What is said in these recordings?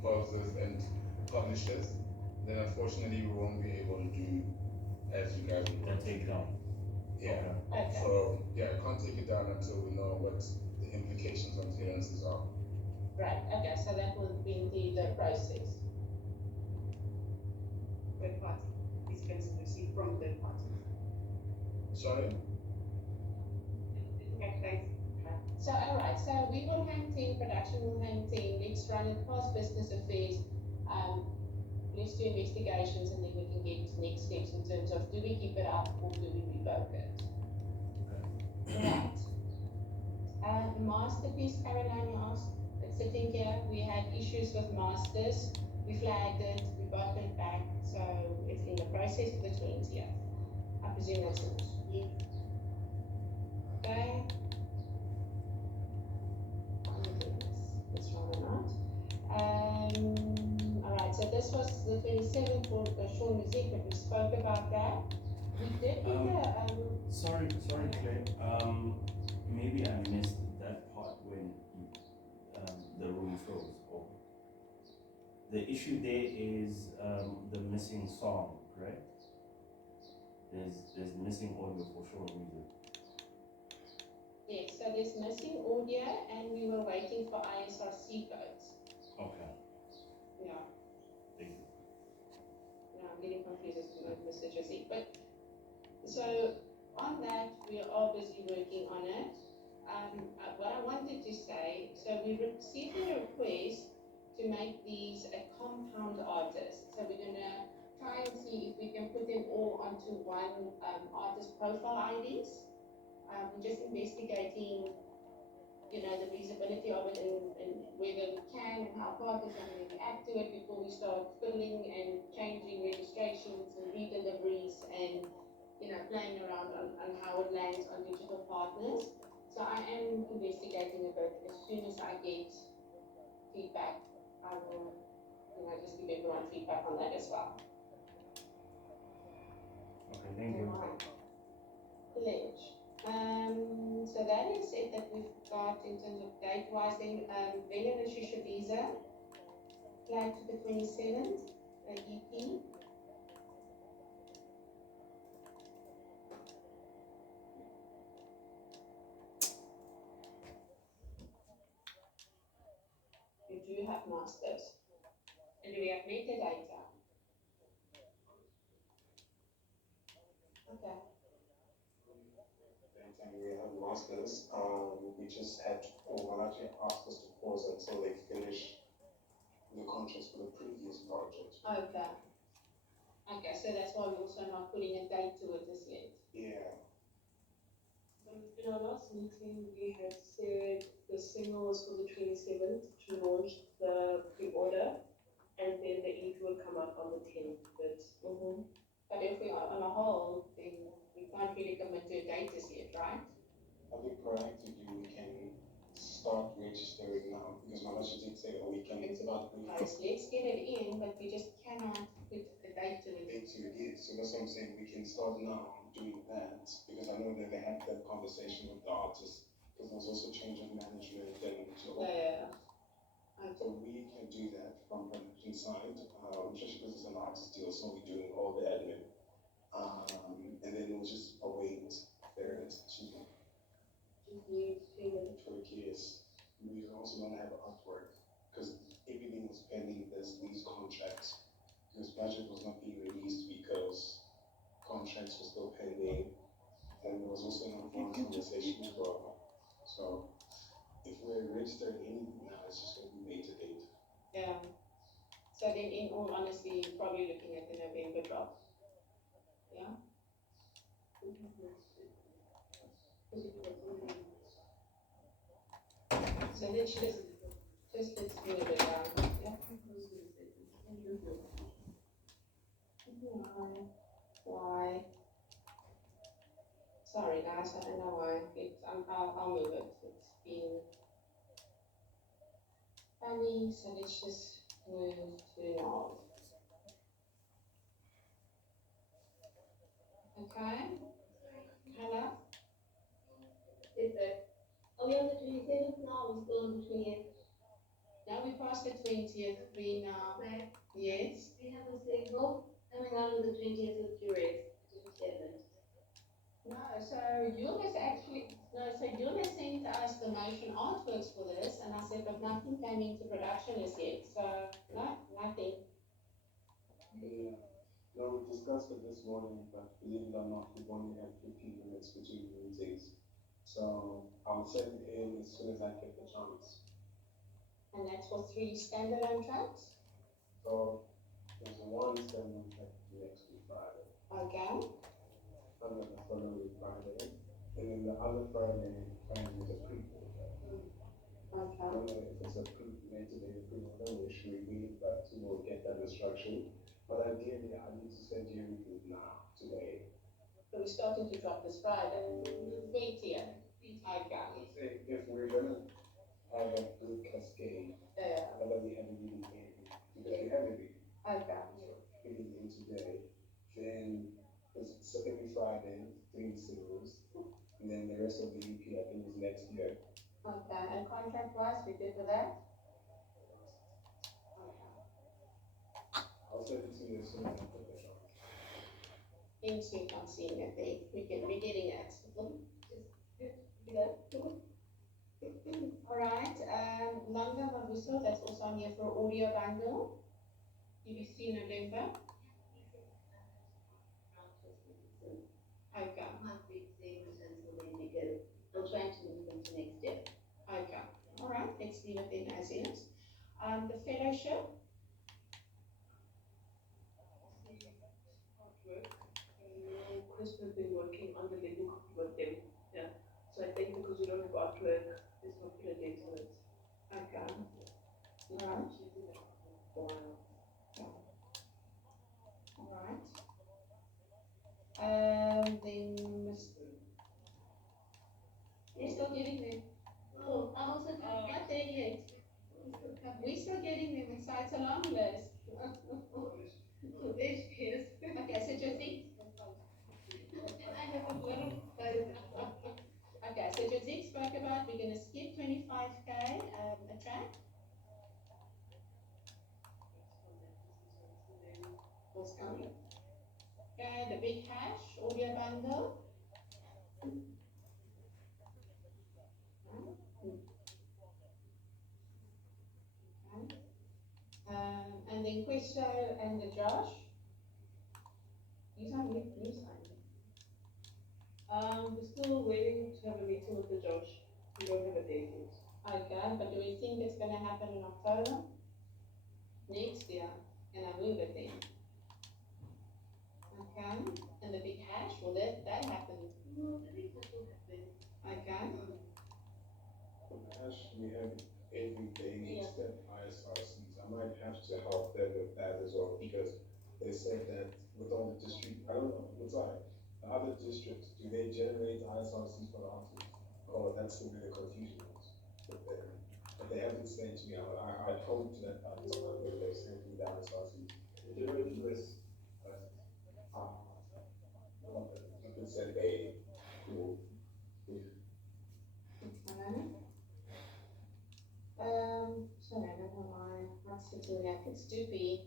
composers and publishers, then unfortunately we won't be able to do as you guys would That want to take do. down. Yeah. Okay. So yeah, I can't take it down until we know what the implications on clearances are. Right, okay, so that will be the process. Third party, expenses received from third party. Sorry? Okay, thanks. So, all right, so we will hang 10, production will hang 10, let's run it past business affairs, let's do investigations, and then we can get to next steps in terms of do we keep it up or do we revoke it? Right. Masterpiece, Caroline, you asked, it's sitting here, we had issues with masters, we flagged it, we got it back, so it's in the process of the 20th. I presume that's it. Yes. Okay. Let's run it out. All right, so this was the 27th for Sean Music, but we spoke about that. We did get Sorry, Claire. Maybe I missed that part when the room froze. Oh. The issue there is the missing song, correct? There's missing audio for sure music. yes, so there's missing audio, and we were waiting for ISRC codes. Okay, Yeah, thank you. no, I'm getting confused as to Mr. Jesse. But so on that, we are busy working on it. What I wanted to say, so we received a request to make these a compound artist. So we're gonna try and see if we can put them all onto one artist profile IDs. We're just investigating, you know, the feasibility of it and whether we can and how partners are going to react to it before we start fiddling and changing registrations and redeliveries and, you know, playing around on how it lands on digital partners. So I am investigating a bit. As soon as I get feedback, I will, you know, just give everyone feedback on that as well. Okay, thank you. Pledge. So that is it that we've got in terms of date-wise. Then Bella and Shisha Visa, flag to the 27th, EP. You do have masters. And do we have metadata? Okay. Anytime we have masters, we just had, or actually asked us to pause until they finish the contracts for the previous project. Okay. Okay, so that's why we're also not putting a date to it as yet. Yeah. In our last meeting, we had said the single was for the 27th to launch the pre-order, and then the EP would come out on the 10th. But if we are on a hold, then we can't really commit to a date as yet, right? I think proactively we can start registering now, because my manager did say that we can start Guys, let's get it in, but we just cannot put a date to it. So that's what I'm saying, we can start now doing that, because I know that they had that conversation with the artists, because there was also change of management and so. Yeah. So we can do that from production side, just because it's an artist deal, so we're doing all the admin. And then we'll just await their institution. For the kids, we also don't have artwork, because everything was pending these contracts. This budget was not being released because contracts were still pending, and there was also an ongoing conversation as well. So if we're registering anything now, it's just going to be metadata. Yeah. So then, in all honesty, you're probably looking at the November drop. Yeah. So let's just let's do it down. Yeah. Why? Sorry guys, I don't know why. I'll move it. It's been funny, so let's just move to now. Okay. Hello? Is it? Are we on the 27th now? We're still on the 20th. No, no, we passed the 20th, we now, Where yes. we have a signal coming out on the 20th of July, 27th. No, so Yul has actually, no, so Yul has sent us the motion artworks for this, and I said, but nothing came into production as yet, so, no, nothing. Yeah. No, we discussed it this morning, but believe it or not, we've only had 15 minutes between meetings. So I'll send it in as soon as I get the chance. And that's for 3 standalone tracks? So there's one standing track next week Friday, Okay, and then the following Friday, and then the other Friday, is a pre-order. I okay. don't know if it's a meant to be a pre-order, which we will, but we'll get that instruction. But ideally, I need to send you everything now, today. So we're starting to drop this Friday, 20th. Okay. I would say if we're gonna have a good cascade, whether we have a meeting in, because we have a meeting, Okay. meeting in today, then it's every Friday, 3 singles, and then the rest of the EP, I think, is next year. Okay, and contract-wise, we good with that? I'll send it to you as soon as I put that on. Thanks, you not seeing it, Dave. We're getting it. All right, Langa Mabuso, that's also on here for audio bundle. BBC November. Okay, Not big things until then because I'm trying to move them to next year. okay. All right, let's leave it then as is. The fellowship, Artwork. Chris has been working on the living with them. Yeah. So I think because we don't have artwork, there's not put a date on it. okay. All right, She's in it for a while. all right. Then, we're still getting there. Oh, I'm also doing Not there yet. We're still getting them, it's a long list. there she is. Okay, so Josie, And I have a little photograph. okay, so Josie spoke about, we're gonna skip 25K, a track. What's coming? Okay, the big hash, audio bundle. Okay. And then Questo and the Josh. These are new signs. We're still waiting to have a meeting with the Josh. We don't have a date yet. Okay, but do we think it's gonna happen in October? Next year, and I move it then. Okay, and the big hash, will that happen? No, I think that will happen. Okay, Ash, we have everything Yeah. except ISRCs. I might have to help them with that as well, because they said that with all the district, I don't know, it's like, the other districts, do they generate ISRCs for the artists? Oh, that's where the confusion is with them. But they haven't said to me, I hoped that this month they were sending the ISRCs. They generate US, but, you can send a, cool. okay. Sorry, I don't know why, what's it doing that, it's Doopy.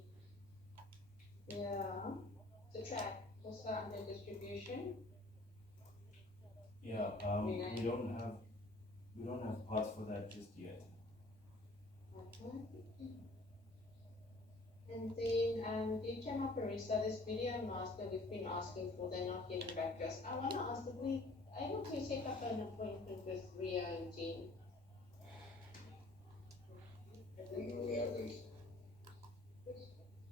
Yeah, the track, also under distribution. Yeah, we don't have parts for that just yet. Okay. And then, DJ Maparisa, this video master we've been asking for, they're not getting back to us. I wanna ask if we able to set up an appointment with Rio and team. No, we haven't.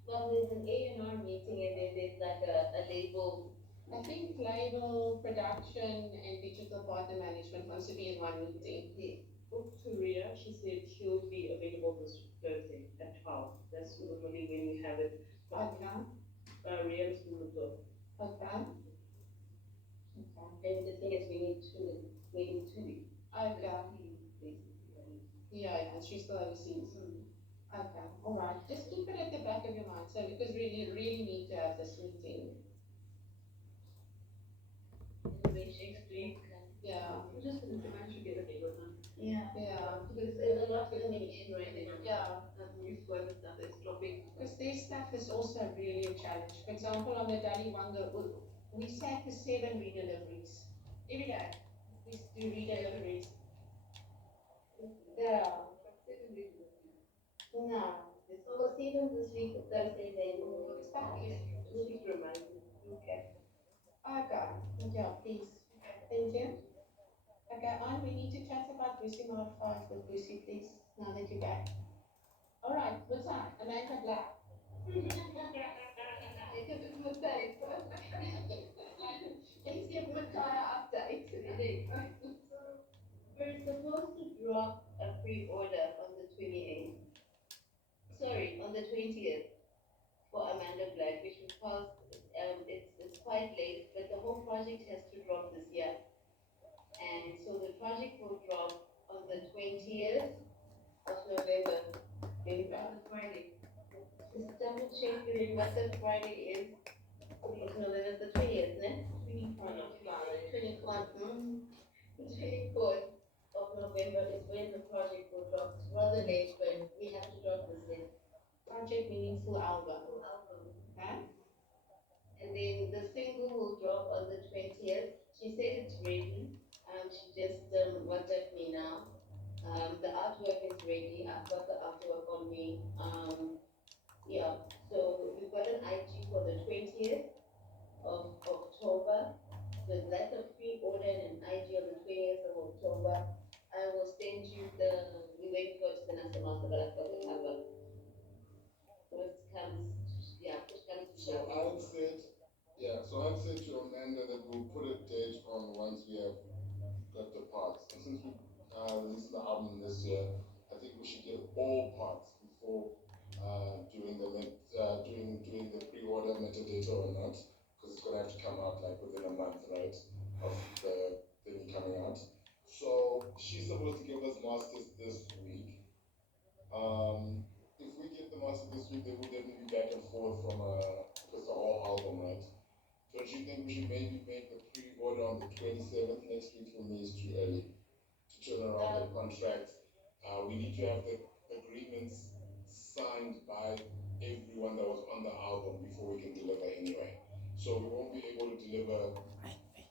Well, there's an A&R meeting and then there's like a label. I think label, production, and digital partner management wants to be in one meeting. Spoke to Rhea, she said she'll be available this Thursday at 12. That's normally when we have it. Okay, Rhea's been moved off. okay. Okay, And the thing is, we need 2 weeks. okay, Basically. yeah, and she's still overseas. Okay, all right, just keep it at the back of your mind, so because we really need to have this meeting. Innovation week. Yeah, We're just gonna manage to get a date on. Yeah. Yeah. Because a lot coming in right now. Yeah. Youth work and stuff is dropping. Because their stuff is also really a challenge. For example, on the Daddy Wonder, we sat for 7 redeliveries. Every day, we do redeliveries. Yeah. No. So see them this week, Thursday, then. It's back. This week remind me. Okay. Okay. Yeah, please. Thank you. Okay, on, we need to chat about Lucy Mod 5 with Lucy, please, now that you're back. All right, what's that? Amanda Black. Because it's Matthias. Please give Matara update. We're supposed to drop a pre-order on the 28th. Sorry, on the 20th for Amanda Black, which because it's quite late, but the whole project has to drop this year. And so the project will drop on the 20th of November. Maybe that's a Friday. Just double check what the Friday is. No, that's the 20th, ne? 24th. 24th of November is when the project will drop. It's rather late, but we have to drop this in. Project Meaningful album. Full album. Okay? And then the single will drop on the 20th. She said it's ready. She just WhatsApp me now. The artwork is ready. I've got the artwork on me. Yeah. So we've got an IG for the 20th of October. So that's a pre-order and an IG on the 20th of October. I will send you we wait for it to the national master, but I've got the cover. Worst comes, yeah, push comes to So shove. I'd said, yeah, so I'd said to Amanda that we'll put a date on once we have got the parts. And since we released the album this year, I think we should get all parts before doing the pre-order metadata or not, because it's gonna have to come out like within a month, right, of the thing coming out. So she's supposed to give us masters this week. If we get the master this week, then we'll definitely be back and forth from just the whole album, right? Don't you think we should maybe make the pre-order on the 27th? Next week for me is too early to turn around the contracts. We need to have the agreements signed by everyone that was on the album before we can deliver anyway. So we won't be able to deliver,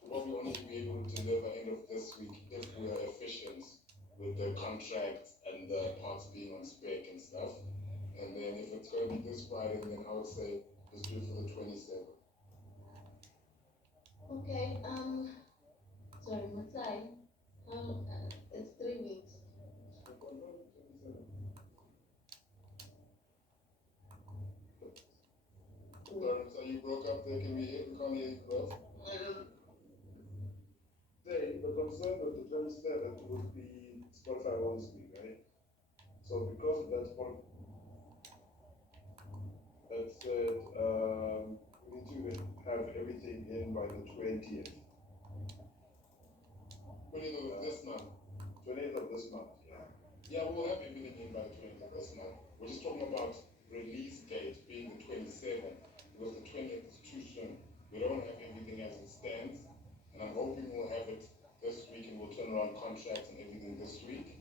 we'll probably only be able to deliver end of this week if we are efficient with the contracts and the parts being on spec and stuff. And then if it's going to be this Friday, then I would say let's do it for the 27th. Okay, sorry, Matai. It's 3 weeks. Lawrence, are you broke up there? Can we hear? We can't hear you, bro. The concern with the 27th would be Spotify owns me, right? So because of that, that said, we need to have everything in by the 20th. 20th of this month. 20th of this month, yeah. Yeah, we'll have everything in by the 20th of this month. We're just talking about release date being the 27th, because the 20th is too soon. We don't have everything as it stands, and I'm hoping we'll have it this week and we'll turn around contracts and everything this week.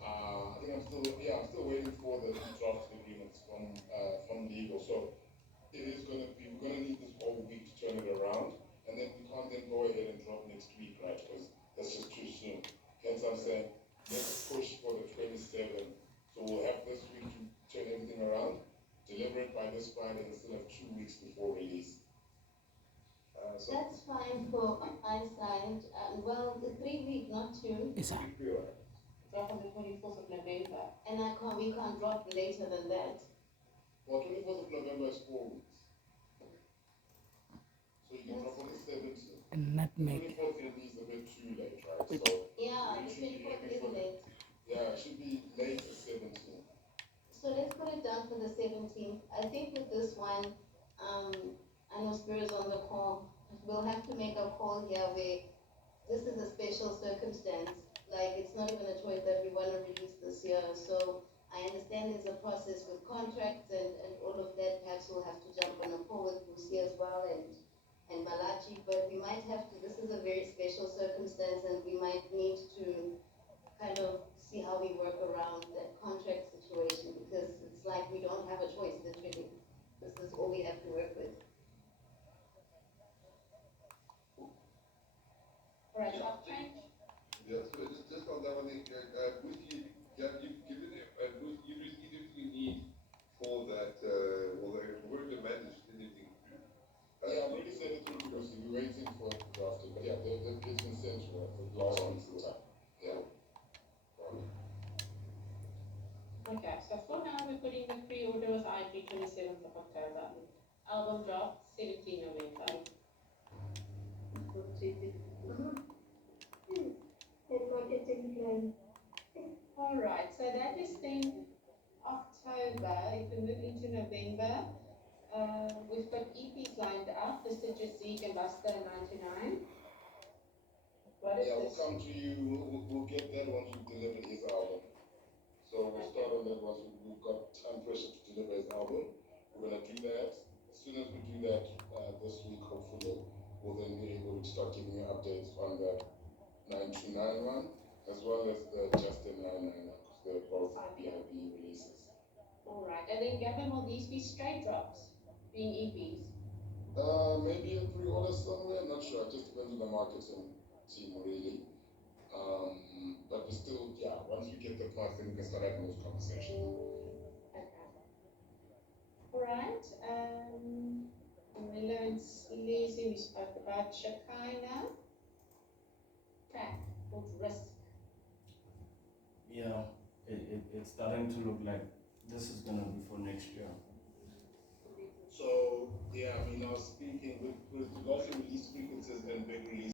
I think I'm still waiting for the draft agreements from legal. So we're gonna need this whole week to turn it around, and then we can't then go ahead and drop next week, right? Because that's just too soon. Hence, I'm saying let's push for the 27th. So we'll have this week to turn everything around, deliver it by this Friday, and still have 2 weeks before release. That's fine for my side. Well, the 3 week, not 2. Drop on the 24th of November. And we can't drop later than that. Well, 24th of November is 4 weeks. So you can drop on the 17th. Nutmeg. 24th for me is a bit too late, right? So Yeah, we the should be 24th aiming is for the, late. yeah, it should be late as 17th. So let's put it down for the 17th. I think with this one, I know Spirit's on the call. We'll have to make a call here where this is a special circumstance. Like, it's not even a choice that we want to release this year. So I understand there's a process with contracts and all of that. Perhaps we'll have to jump on a call with Lucy as well and Malachi, but we might have to, this is a very special circumstance and we might need to kind of album drop 17 November. Alright, so that is then October. If we move into November, we've got EPs lined up, the Citrus Zeke and Buster 99. What is Yeah, we'll this? come to you, we'll get that once we've delivered his album. So we'll start on that once we've got time pressure to deliver his album. We're gonna do that. As soon as we do that, this week, hopefully, we'll then be able to start giving you updates on the 929 one, as well as the Justin 999, because they're both BIB releases. Alright, and then Gavin, will these be straight drops, being EPs? Maybe a pre-order somewhere, I'm not sure, it just depends on the marketing team, really. But we still, yeah, once we get the parts, then we can start having those conversations. Okay. Alright, Milo and Sleazy, we spoke about Shekinah. Track called Risk. Yeah, it's starting to look like this is gonna be for next year. So, yeah, I mean, I was speaking with regards to release frequencies and big release